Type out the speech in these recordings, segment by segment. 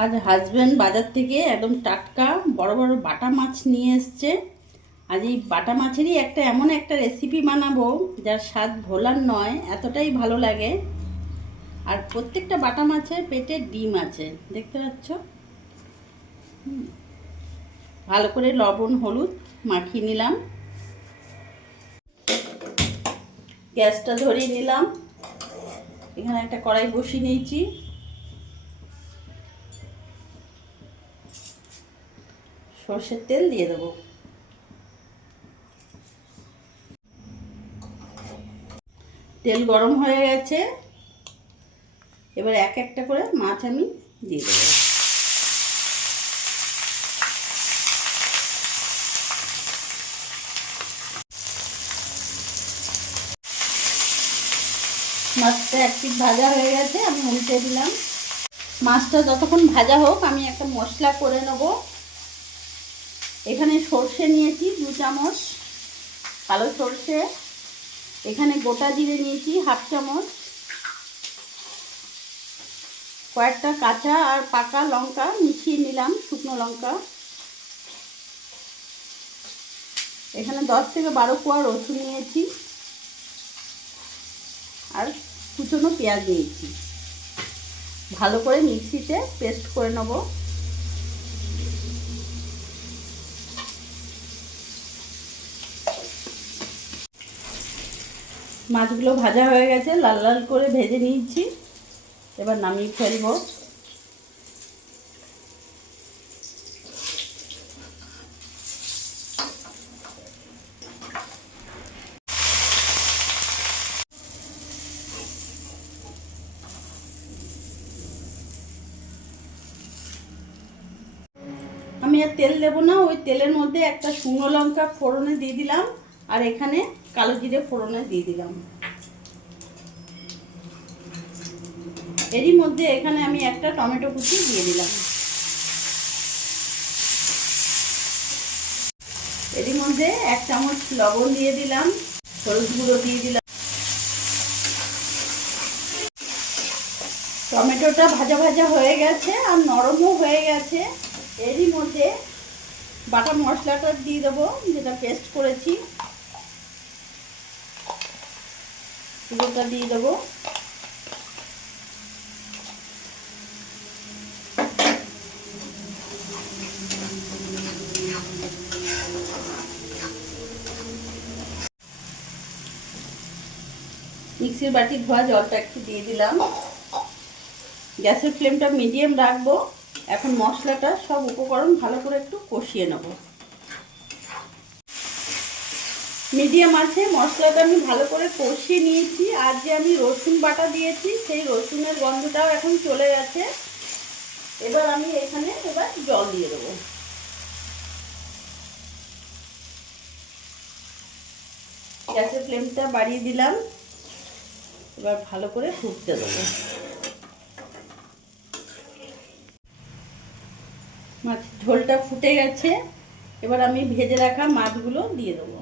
আজ হাজব্যান্ড বাজার থেকে একদম টাটকা বড় বড় বাটা মাছ নিয়ে এসছে। আজ এই বাটা মাছেরই একটা এমন একটা রেসিপি বানাবো, যার স্বাদ ভোলার নয়, এতটাই ভালো লাগে। আর প্রত্যেকটা বাটা মাছের পেটে ডিম আছে, দেখতে পাচ্ছ? ভালো করে লবণ, হলুদ মাখিয়ে নিলাম। গ্যাসটা ধরিয়ে নিলাম। এখানে একটা কড়াই বসিয়ে নিয়েছি। সর্ষের তেল দিয়ে দেবো। তেল গরম হয়ে গেছে। এবার এক একটা করে মাছ আমি দিয়ে দেবো। মাছটা এক পিঠ ভাজা হয়ে গেছে, আমি উল্টে দিলাম। মাছটা যতক্ষণ ভাজা হোক, আমি একটা মশলা করে নেব। এখানে সর্ষে নিয়েছি দু চামচ, কালো সর্ষে। এখানে গোটা জিরে নিয়েছি হাফ চামচ। কয়েকটা কাঁচা আর পাকা লঙ্কা মিশিয়ে নিলাম, শুকনো লঙ্কা। এখানে দশ থেকে বারো কোয়া রসুন নিয়েছি আর কুচনো পেঁয়াজ নিয়েছি। ভালো করে মিক্সিতে পেস্ট করে নেব। মাছগুলো ভাজা হয়ে গেছে, লাল লাল করে ভেজে নিয়েছি। এবার নামিয়ে ফেলব। আমি আর তেল দেবো না, ওই তেলের মধ্যে একটা শুকনো লঙ্কা ফোড়নে দিয়ে দিলাম। আর এখানে কালো জিরে ফোড়নে দিয়ে দিলাম। এরই মধ্যে এখানে আমি একটা টমেটো কুচি দিয়ে দিলাম। এরই মধ্যে এক চামচ লবণ দিয়ে দিলাম, হলুদ গুঁড়ো দিয়ে দিলাম। টমেটোটা ভাজা ভাজা হয়ে গেছে আর নরমও হয়ে গেছে। এরই মধ্যে বাটা মশলাটা দিয়ে দেবো, যেটা পেস্ট করেছি। পুরোটা দিয়ে দেবো। মিক্সির বাটি ধোয়া জলটা একটু দিয়ে দিলাম। গ্যাসের ফ্লেমটা মিডিয়াম রাখব। এখন মশলাটা সব উপকরণ ভালো করে একটু কষিয়ে নেব। মিডিয়াম আছে, মশলাটা আমি ভালো করে কষিয়ে নিয়েছি। আর যে আমি রসুন বাটা দিয়েছি, সেই রসুনের গন্ধটাও এখন চলে গেছে। এবার আমি এখানে এবার জল দিয়ে দেবো। গ্যাসের ফ্লেমটা বাড়িয়ে দিলাম। এবার ভালো করে ফুটতে দেবো। মাছ ঝোলটা ফুটে গেছে। এবার আমি ভেজে রাখা মাছগুলো দিয়ে দেবো।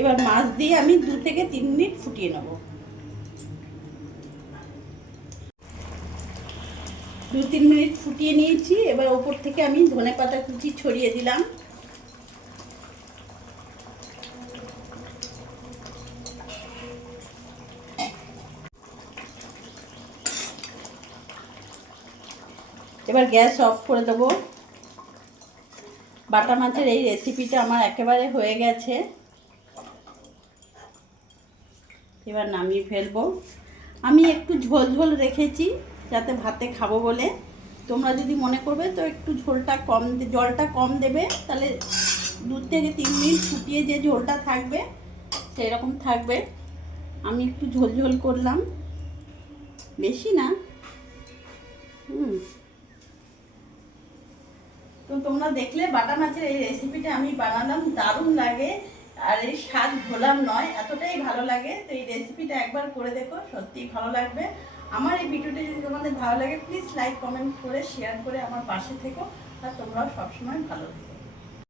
এবার মাছ দিয়ে আমি দু থেকে তিন মিনিট ফুটিয়ে নেব। দু তিন মিনিট ফুটিয়ে নিয়েছি, এবার ওপর থেকে আমি ধনে পাতা কুচি ছড়িয়ে দিলাম। এবার গ্যাস অফ করে দেবো। বাটা মাছের এই রেসিপিটা আমার একেবারে হয়ে গেছে। এবার নামিয়ে ফেলব। আমি একটু ঝোল ঝোল রেখেছি, যাতে ভাতে খাব বলে। তোমরা যদি মনে করবে, তো একটু ঝোলটা কম জলটা কম দেবে, তাহলে দু থেকে তিন মিনিট ফুটিয়ে যে ঝোলটা থাকবে সেই রকম থাকবে। আমি একটু ঝোল ঝোল করলাম। বেশি না। হুম। তো তোমরা দেখলে, বাটা মাছের এই রেসিপিটা আমি বানালাম, দারুণ লাগে। আর এই স্বাদ ভোলাম নয়, এতটাই ভালো লাগে। তো এই রেসিপিটা একবার করে দেখো, সত্যিই ভালো লাগবে। আমার এই ভিডিওটা যদি তোমাদের ভালো লাগে প্লিজ লাইক কমেন্ট করে শেয়ার করে আমার পাশে থেকো। আর তোমরাও সবসময় ভালো থেকো।